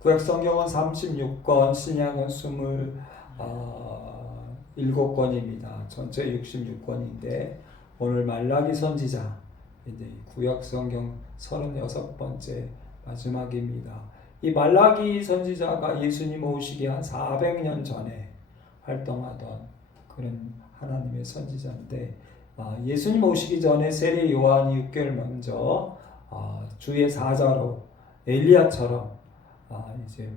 구약 성경은 36권, 신약은 27권입니다. 전체 66권인데 오늘 말라기 선지자, 이제 구약 성경 36번째 마지막입니다. 이 말라기 선지자가 예수님 오시기 한 400년 전에 활동하던 그런 하나님의 선지자인데, 예수님 오시기 전에 세례 요한이 6개월 먼저 주의 사자로 엘리야처럼 이제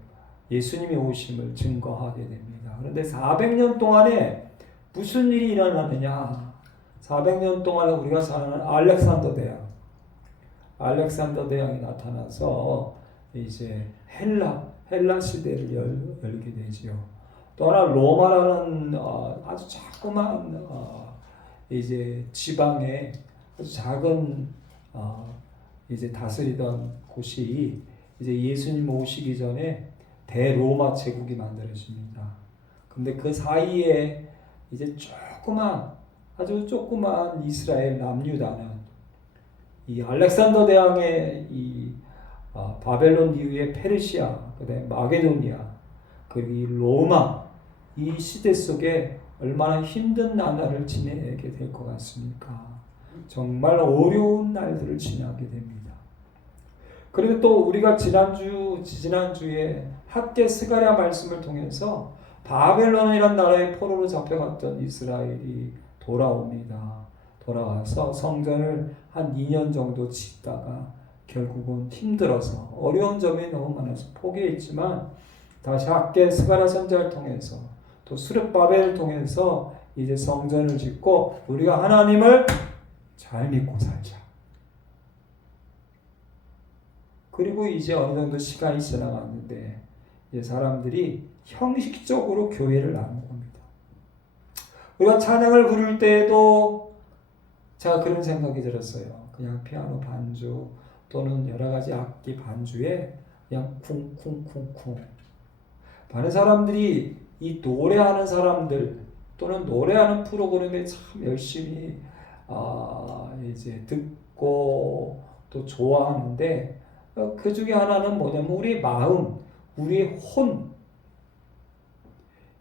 예수님의 오심을 증거하게 됩니다. 그런데 400년 동안에 무슨 일이 일어나느냐? 400년 동안에 우리가 잘 아는 알렉산더 대왕이 나타나서 이제 헬라 시대를 열게 되지요. 또 하나 로마라는 아주 자그마한 이제 지방에 아주 작은 이제 다스리던 곳이 이제 예수님 오시기 전에 대로마 제국이 만들어집니다. 근데 그 사이에 이제 아주 조그만 이스라엘 남유다는 이 알렉산더 대왕의 이 바벨론 이후에 페르시아, 그다음에 마게도니아, 그리고 이 로마, 이 시대 속에 얼마나 힘든 나날을 지내게 될 것 같습니까? 정말 어려운 날들을 지나게 됩니다. 그리고 또 우리가 지난주에 학개 스가랴 말씀을 통해서 바벨론이라는 나라의 포로로 잡혀갔던 이스라엘이 돌아와서 성전을 한 2년 정도 짓다가 결국은 힘들어서 어려운 점이 너무 많아서 포기했지만 다시 학개 스가랴 선지자를 통해서 또 스룹바벨을 통해서 이제 성전을 짓고 우리가 하나님을 잘 믿고 살자. 그리고 이제 어느 정도 시간이 지나갔는데 이제 사람들이 형식적으로 교회를 나눈 겁니다. 우리가 찬양을 부를 때에도 제가 그런 생각이 들었어요. 그냥 피아노 반주 또는 여러 가지 악기 반주에 그냥 쿵쿵쿵쿵. 많은 사람들이 이 노래하는 사람들 또는 노래하는 프로그램에 참 열심히 이제 듣고 또 좋아하는데 그 중에 하나는 뭐냐면 우리 마음, 우리의 혼,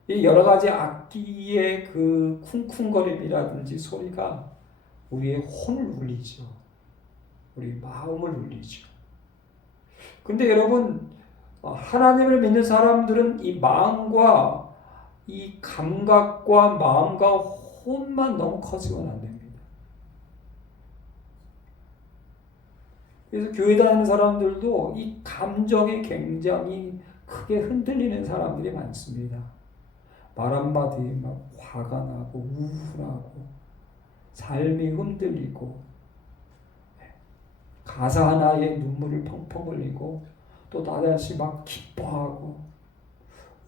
이 여러 가지 악기의 그 쿵쿵거림이라든지 소리가 우리의 혼을 울리죠. 우리 마음을 울리죠. 근데 여러분, 하나님을 믿는 사람들은 이 마음과 이 감각과 마음과 혼만 너무 커지면 안 됩니다. 그래서 교회 다니는 사람들도 이 감정에 굉장히 크게 흔들리는 사람들이 많습니다. 말 한마디에 막 화가 나고 우울하고 삶이 흔들리고 가사 하나에 눈물을 펑펑 흘리고 또 나다시 막 기뻐하고,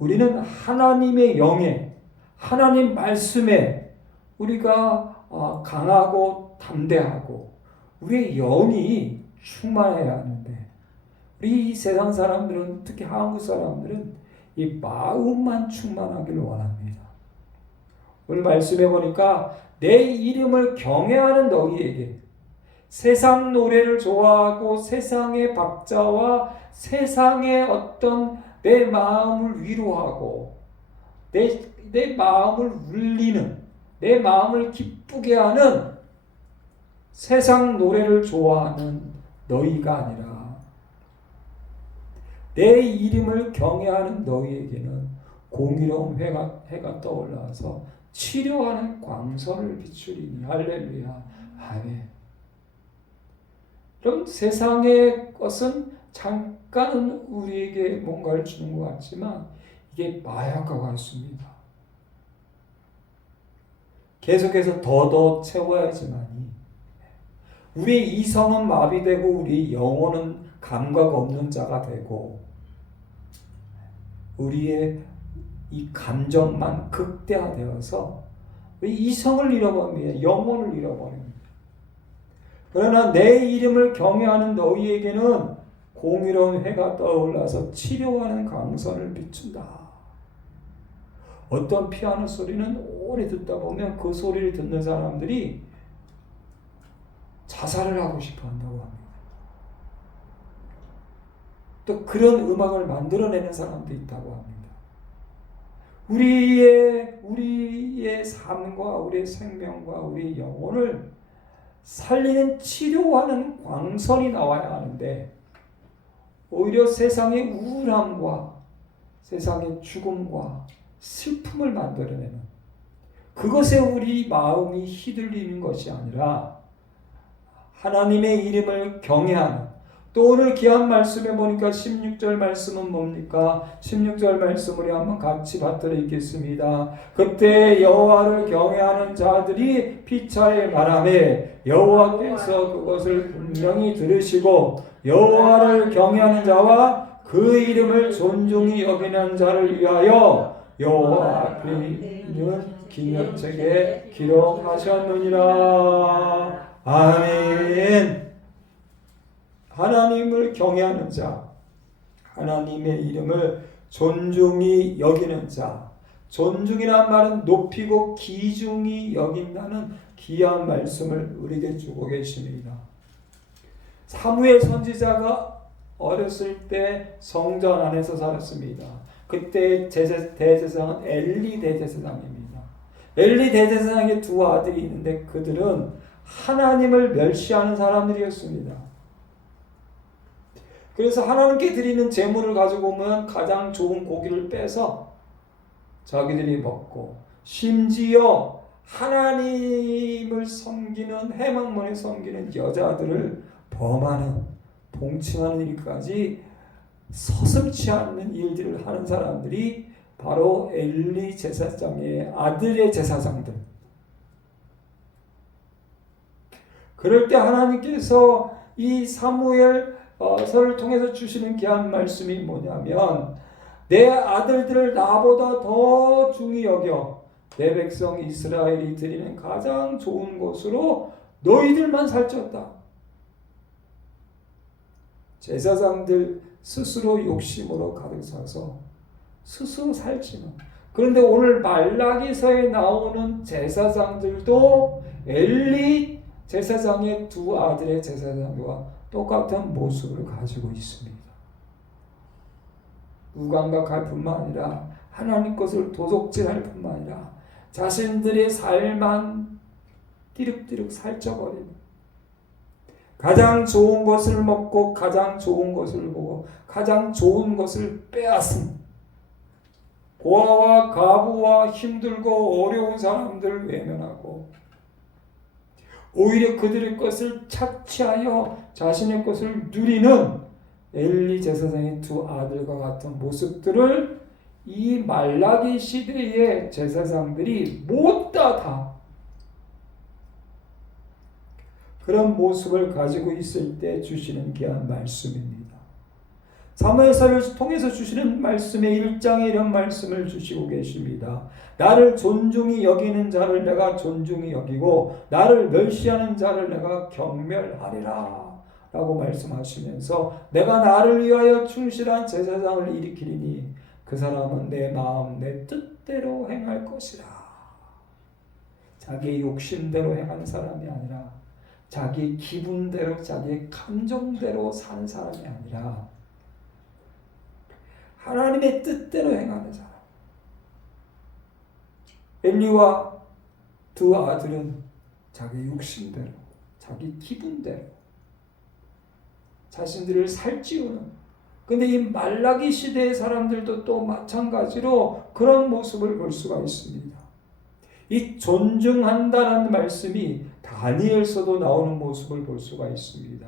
우리는 하나님의 영에 하나님 말씀에 우리가 강하고 담대하고 우리의 영이 충만해야 하는데 우리 이 세상 사람들은, 특히 한국 사람들은 이 마음만 충만하기를 원합니다. 오늘 말씀해 보니까 내 이름을 경외하는 너희에게, 세상 노래를 좋아하고 세상의 박자와 세상의 어떤 내 마음을 위로하고 내 마음을 울리는, 내 마음을 기쁘게 하는 세상 노래를 좋아하는 너희가 아니라 내 이름을 경외하는 너희에게는 공의로운 해가 떠올라서 치료하는 광선을 비추리니. 할렐루야. 아멘. 그럼 세상의 것은 잠깐은 우리에게 뭔가를 주는 것 같지만 이게 마약과 같습니다. 계속해서 더 채워야지만이 우리의 이성은 마비되고 우리 영혼은 감각 없는 자가 되고 우리의 이 감정만 극대화되어서 우리 이성을 잃어버립니다. 영혼을 잃어버립니다. 그러나 내 이름을 경외하는 너희에게는 공의로운 해가 떠올라서 치료하는 광선을 비춘다. 어떤 피아노 소리는 오래 듣다 보면 그 소리를 듣는 사람들이 자살을 하고 싶어 한다고 합니다. 또 그런 음악을 만들어내는 사람도 있다고 합니다. 우리의 삶과 우리의 생명과 우리의 영혼을 살리는 치료하는 광선이 나와야 하는데 오히려 세상의 우울함과 세상의 죽음과 슬픔을 만들어내는 그것에 우리 마음이 휘둘리는 것이 아니라 하나님의 이름을 경외하는 또 오늘 귀한 말씀에 보니까 16절 말씀은 뭡니까? 16절 말씀 우리 한번 같이 받들어 읽겠습니다. 그때 여호와를 경외하는 자들이 피차에 말하매 여호와께서 그것을 분명히 들으시고 여호와를 경외하는 자와 그 이름을 존중히 여기는 자를 위하여 여호와 그는 기념책에 기록하셨느니라. 아멘. 하나님을 경외하는 자, 하나님의 이름을 존중히 여기는 자, 존중이란 말은 높이고 귀중히 여긴다는 귀한 말씀을 우리에게 주고 계십니다. 사무엘 선지자가 어렸을 때 성전 안에서 살았습니다. 그때 대제사장은 엘리 대제사장입니다. 엘리 대제사장의 두 아들이 있는데 그들은 하나님을 멸시하는 사람들이었습니다. 그래서 하나님께 드리는 제물을 가지고 오면 가장 좋은 고기를 빼서 자기들이 먹고 심지어 하나님을 섬기는 해망문에 섬기는 여자들을 범하는 봉칭하는 일까지 서슴지 않는 일들을 하는 사람들이 바로 엘리 제사장의 아들의 제사장들. 그럴 때 하나님께서 이 사무엘 서를 통해서 주시는 귀한 말씀이 뭐냐면 내 아들들을 나보다 더 중히 여겨 내 백성 이스라엘이 드리는 가장 좋은 곳으로 너희들만 살쪘다. 제사장들 스스로 욕심으로 가득 차서 스스로 살찌는. 그런데 오늘 말라기서에 나오는 제사장들도 엘리 제사장의 두 아들의 제사장과 똑같은 모습을 가지고 있습니다. 무감각할 뿐만 아니라 하나님 것을 도둑질할 뿐만 아니라 자신들의 삶만 띠룩띠룩 살쪄버리는 가장 좋은 것을 먹고 가장 좋은 것을 보고 가장 좋은 것을 빼앗은 고아와 가부와 힘들고 어려운 사람들을 외면하고 오히려 그들의 것을 착취하여 자신의 것을 누리는 엘리 제사장의 두 아들과 같은 모습들을 이 말라기 시대의 제사장들이 못다 다 그런 모습을 가지고 있을 때 주시는 귀한 말씀입니다. 사무엘서를 통해서 주시는 말씀의 1장에 이런 말씀을 주시고 계십니다. 나를 존중히 여기는 자를 내가 존중히 여기고 나를 멸시하는 자를 내가 경멸하리라 라고 말씀하시면서 내가 나를 위하여 충실한 제사장을 일으키리니 그 사람은 내 마음 내 뜻대로 행할 것이라. 자기의 욕심대로 행하는 사람이 아니라 자기의 기분대로 자기의 감정대로 사는 사람이 아니라 하나님의 뜻대로 행하는 사람. 엘리와 두 아들은 자기 욕심대로 자기 기분대로 자신들을 살찌우는. 근데 이 말라기 시대의 사람들도 또 마찬가지로 그런 모습을 볼 수가 있습니다. 이 존중한다는 말씀이 다니엘서도 나오는 모습을 볼 수가 있습니다.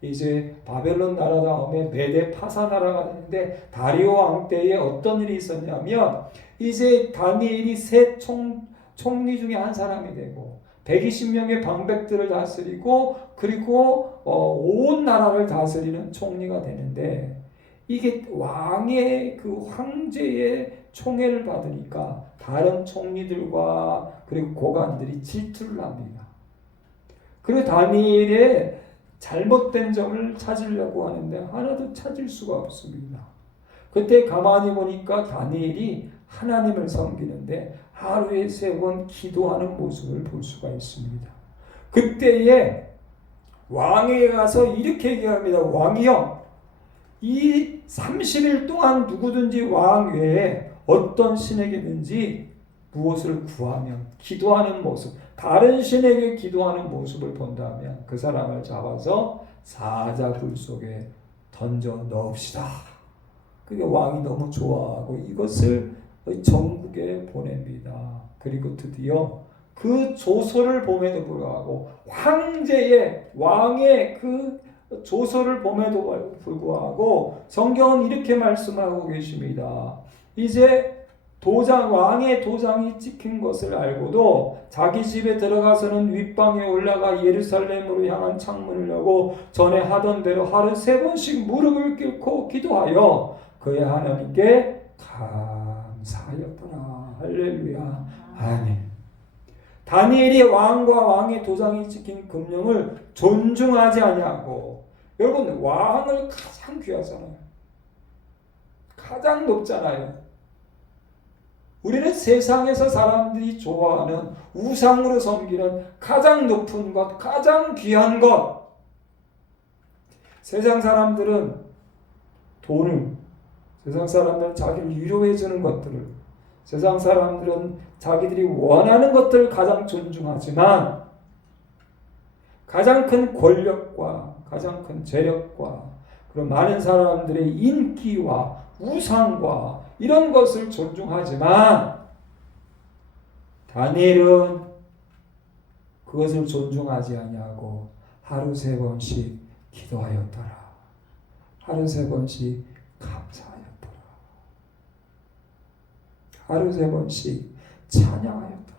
이제 바벨론 나라 다음에 메데 파사 나라가 되는데 다리오 왕 때에 어떤 일이 있었냐면 이제 다니엘이 세 총리 중에 한 사람이 되고 120명의 방백들을 다스리고 그리고 온 나라를 다스리는 총리가 되는데 이게 왕의 그 황제의 총애를 받으니까 다른 총리들과 그리고 고관들이 질투를 합니다. 그리고 다니엘의 잘못된 점을 찾으려고 하는데 하나도 찾을 수가 없습니다. 그때 가만히 보니까 다니엘이 하나님을 섬기는데 하루에 3번 기도하는 모습을 볼 수가 있습니다. 그때에 왕에게 가서 이렇게 얘기합니다. 왕이여, 이 30일 동안 누구든지 왕 외에 어떤 신에게든지 무엇을 구하면 기도하는 모습, 다른 신에게 기도하는 모습을 본다면 그 사람을 잡아서 사자굴 속에 던져 넣읍시다. 그게 왕이 너무 좋아하고 이것을 전국에 보냅니다. 그리고 드디어 그 조서를 봄에도 불구하고 황제의 왕의 그 조서를 봄에도 불구하고 성경은 이렇게 말씀하고 계십니다. 이제 왕의 도장이 찍힌 것을 알고도 자기 집에 들어가서는 윗방에 올라가 예루살렘으로 향한 창문을 여고 전에 하던 대로 하루 3번씩 무릎을 꿇고 기도하여 그의 하나님께 감사하였더라. 할렐루야. 아멘. 다니엘이 왕과 왕의 도장이 찍힌 금령을 존중하지 아니하고, 여러분 왕을 가장 귀하잖아요. 가장 높잖아요. 우리는 세상에서 사람들이 좋아하는 우상으로 섬기는 가장 높은 것, 가장 귀한 것. 세상 사람들은 돈을, 세상 사람들은 자기를 위로해 주는 것들을, 세상 사람들은 자기들이 원하는 것들을 가장 존중하지만 가장 큰 권력과 가장 큰 재력과 그런 많은 사람들의 인기와 우상과 이런 것을 존중하지만 다니엘은 그것을 존중하지 아니하고 하루 3번씩 기도하였더라. 하루 3번씩 감사하였더라. 하루 3번씩 찬양하였더라.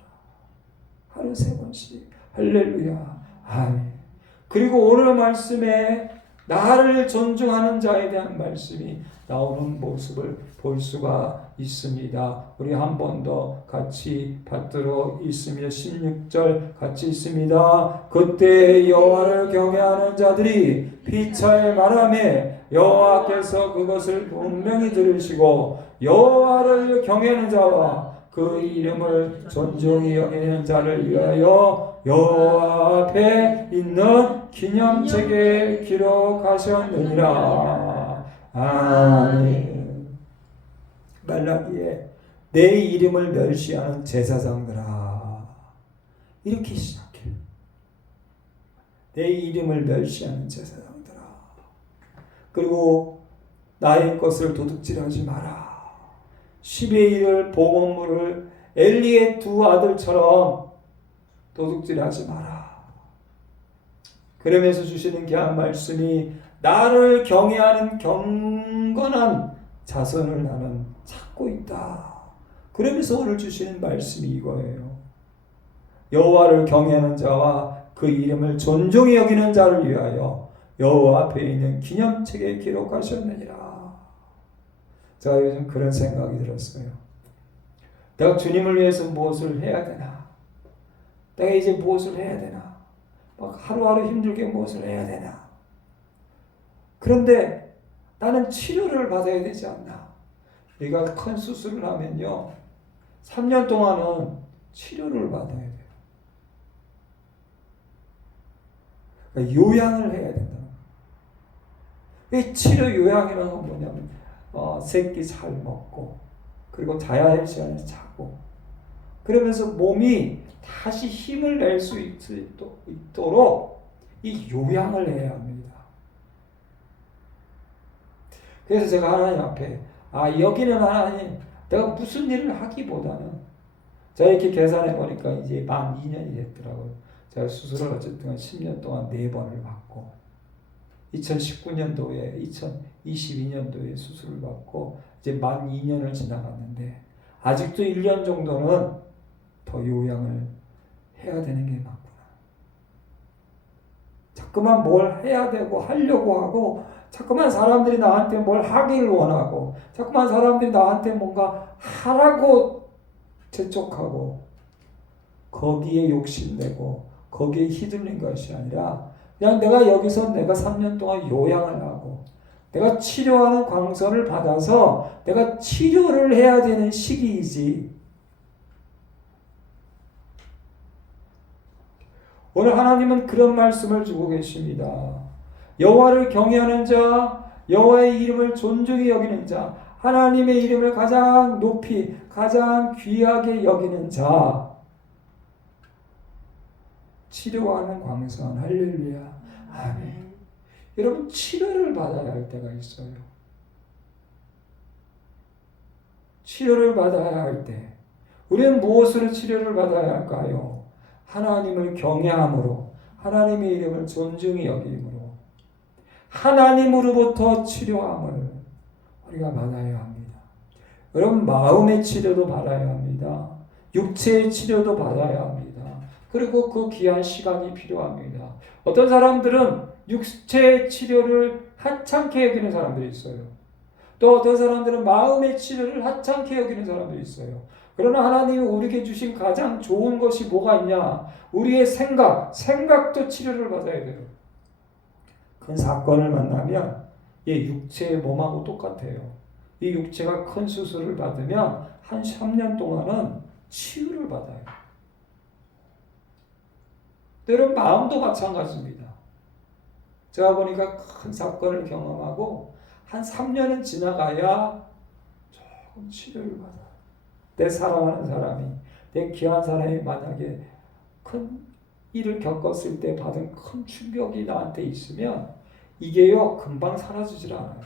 하루 3번씩 할렐루야. 아멘. 그리고 오늘 말씀에 나를 존중하는 자에 대한 말씀이 나오는 모습을 볼 수가 있습니다. 우리 한 번 더 같이 받도록 있습니다. 16절 같이 있습니다. 그때 여호와를 경외하는 자들이 피차에 말하매 여호와께서 그것을 분명히 들으시고 여호와를 경외하는 자와 그 이름을 존중히 여기는 자를 위하여 여호와 앞에 있는 기념책에 기록하셨느니라. 아멘. 말라기에 내 이름을 멸시하는 제사장들아, 이렇게 시작해요. 내 이름을 멸시하는 제사장들아, 그리고 나의 것을 도둑질하지 마라. 10의 1을 봉헌물을 엘리의 2 아들처럼 도둑질하지 마라. 그러면서 주시는 귀한 말씀이 나를 경외하는 경건한 자손을 나는 찾고 있다. 그러면서 오늘 주시는 말씀이 이거예요. 여호와를 경외하는 자와 그 이름을 존중히 여기는 자를 위하여 여호와 앞에 있는 기념책에 기록하셨느니라. 제가 요즘 그런 생각이 들었어요. 내가 주님을 위해서 무엇을 해야 되나? 내가 이제 무엇을 해야 되나? 막 하루하루 힘들게 무엇을 해야 되나? 그런데 나는 치료를 받아야 되지 않나? 내가 큰 수술을 하면요, 3년 동안은 치료를 받아야 돼요. 그러니까 요양을 해야 된다. 이 치료 요양이라는 건 뭐냐면 새끼 잘 먹고 그리고 자야 할 시간에 자고 그러면서 몸이 다시 힘을 낼 수 있도록 이 요양을 해야 합니다. 그래서 제가 하나님 앞에 여기는 하나님 내가 무슨 일을 하기보다는 제가 이렇게 계산해 보니까 이제 만 2년이 됐더라고요. 제가 수술을 어쨌든 10년 동안 4번을 받고 2019년도에 2022년도에 수술을 받고 이제 만 2년을 지나갔는데 아직도 1년 정도는 더 요양을 해야 되는 게 맞구나. 자꾸만 뭘 해야 되고 하려고 하고 자꾸만 사람들이 나한테 뭘 하기를 원하고 자꾸만 사람들이 나한테 뭔가 하라고 재촉하고 거기에 욕심내고 거기에 휘둘린 것이 아니라 그냥 내가 여기서 내가 3년 동안 요양을 하고 내가 치료하는 광선을 받아서 내가 치료를 해야 되는 시기이지. 오늘 하나님은 그런 말씀을 주고 계십니다. 여호와를 경외하는 자, 여호와의 이름을 존중히 여기는 자, 하나님의 이름을 가장 높이 가장 귀하게 여기는 자, 치료하는 광선. 할렐루야. 아멘. 여러분, 치료를 받아야 할 때가 있어요. 치료를 받아야 할 때 우리는 무엇으로 치료를 받아야 할까요? 하나님을 경외함으로, 하나님의 이름을 존중히 여김으로, 하나님으로부터 치료함을 우리가 받아야 합니다. 여러분, 마음의 치료도 받아야 합니다. 육체의 치료도 받아야 합니다. 그리고 그 귀한 시간이 필요합니다. 어떤 사람들은 육체의 치료를 하찮게 여기는 사람들이 있어요. 또 어떤 사람들은 마음의 치료를 하찮게 여기는 사람들이 있어요. 그러나 하나님이 우리에게 주신 가장 좋은 것이 뭐가 있냐? 우리의 생각도 치료를 받아야 돼요. 큰 사건을 만나면 육체의 몸하고 똑같아요. 이 육체가 큰 수술을 받으면 한 3년 동안은 치유를 받아요. 때론 마음도 마찬가지입니다. 제가 보니까 큰 사건을 경험하고 한 3년은 지나가야 조금 치료를 받아요. 내 사랑하는 사람이, 내 귀한 사람이 만약에 큰 일을 겪었을 때 받은 큰 충격이 나한테 있으면 이게요, 금방 사라지질 않아요.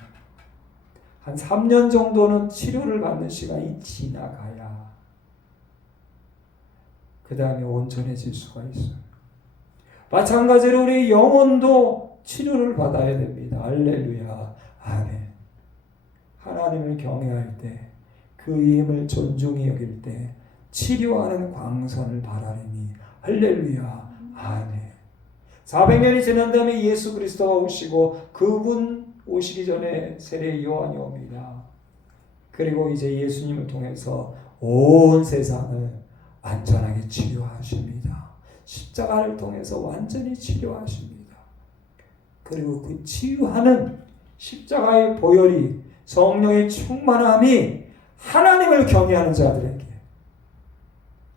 한 3년 정도는 치료를 받는 시간이 지나가야 그 다음에 온전해질 수가 있어요. 마찬가지로 우리 영혼도 치료를 받아야 됩니다. 할렐루야. 아멘. 하나님을 경외할 때, 그 이름을 존중히 여길 때 치료하는 광선을 바라리니 할렐루야. 아멘. 400년이 지난 다음에 예수 그리스도가 오시고 그분 오시기 전에 세례 요한이 옵니다. 그리고 이제 예수님을 통해서 온 세상을 완전하게 치료하십니다. 십자가를 통해서 완전히 치료하십니다. 그리고 그 치유하는 십자가의 보혈이, 성령의 충만함이 하나님을 경외하는 자들에게,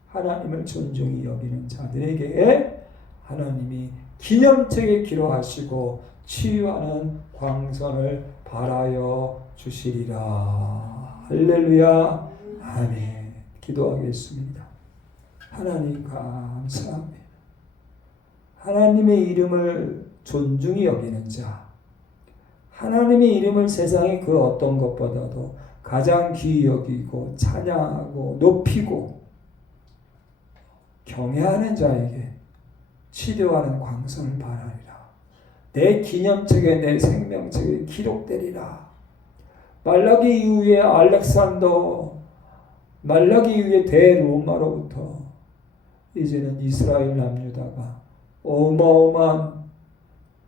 하나님을 존중히 여기는 자들에게 하나님이 기념책에 기록하시고 치유하는 광선을 발하여 주시리라. 할렐루야. 아멘. 기도하겠습니다. 하나님 감사합니다. 하나님의 이름을 존중히 여기는 자, 하나님의 이름을 세상의 그 어떤 것보다도 가장 귀히 여기고 찬양하고 높이고 경외하는 자에게 치료하는 광선을 바라리라. 내 기념책에, 내 생명책에 기록되리라. 말라기 이후에 알렉산더, 말라기 이후에 대로마로부터 이제는 이스라엘 남유다가 어마어마한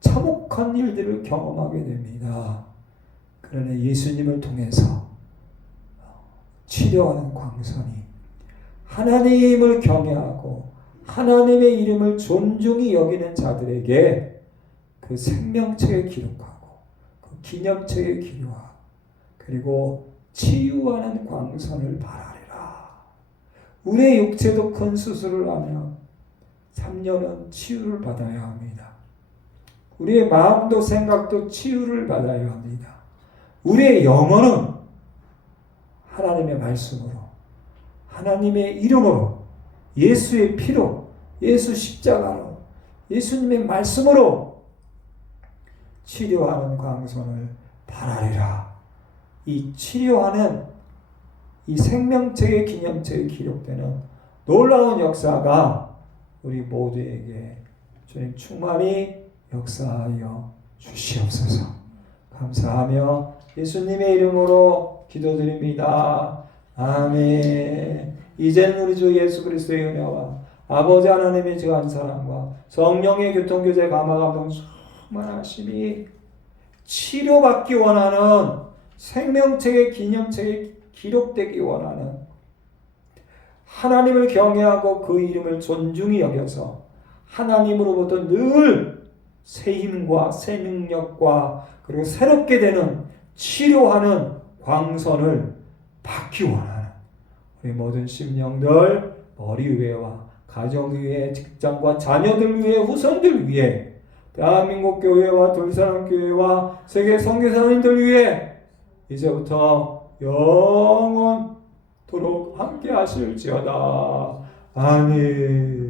참혹한 일들을 경험하게 됩니다. 그러나 예수님을 통해서 치료하는 광선이 하나님을 경외하고 하나님의 이름을 존중히 여기는 자들에게 그 생명책에 기록하고 그 기념책에 기록하고 그리고 치유하는 광선을 바라리라. 우리의 육체도 큰 수술을 하며 3년은 치유를 받아야 합니다. 우리의 마음도 생각도 치유를 받아야 합니다. 우리의 영혼은 하나님의 말씀으로, 하나님의 이름으로, 예수의 피로, 예수 십자가로, 예수님의 말씀으로 치료하는 광선을 바라리라. 이 치료하는 이 생명책의 기념책에 기록되는 놀라운 역사가 우리 모두에게 주님 충만히 역사하여 주시옵소서. 감사하며 예수님의 이름으로 기도드립니다. 아멘. 이제는 우리 주 예수 그리스도의 은혜와 아버지 하나님의 지간 사랑과 성령의 교통교제 감화감동 충만하심이 치료받기 원하는 생명책의 기념책에 기록되기 원하는 하나님을 경외하고 그 이름을 존중히 여겨서 하나님으로부터 늘 새 힘과 새 능력과 그리고 새롭게 되는 치료하는 광선을 받기 원하는 우리 모든 심령들 머리 위에와 가정 위에 직장과 자녀들 위에 후손들 위에 대한민국 교회와 돌사랑교회와 세계 선교사님들 위해 이제부터 영원토록 함께 하실지어다. 아멘.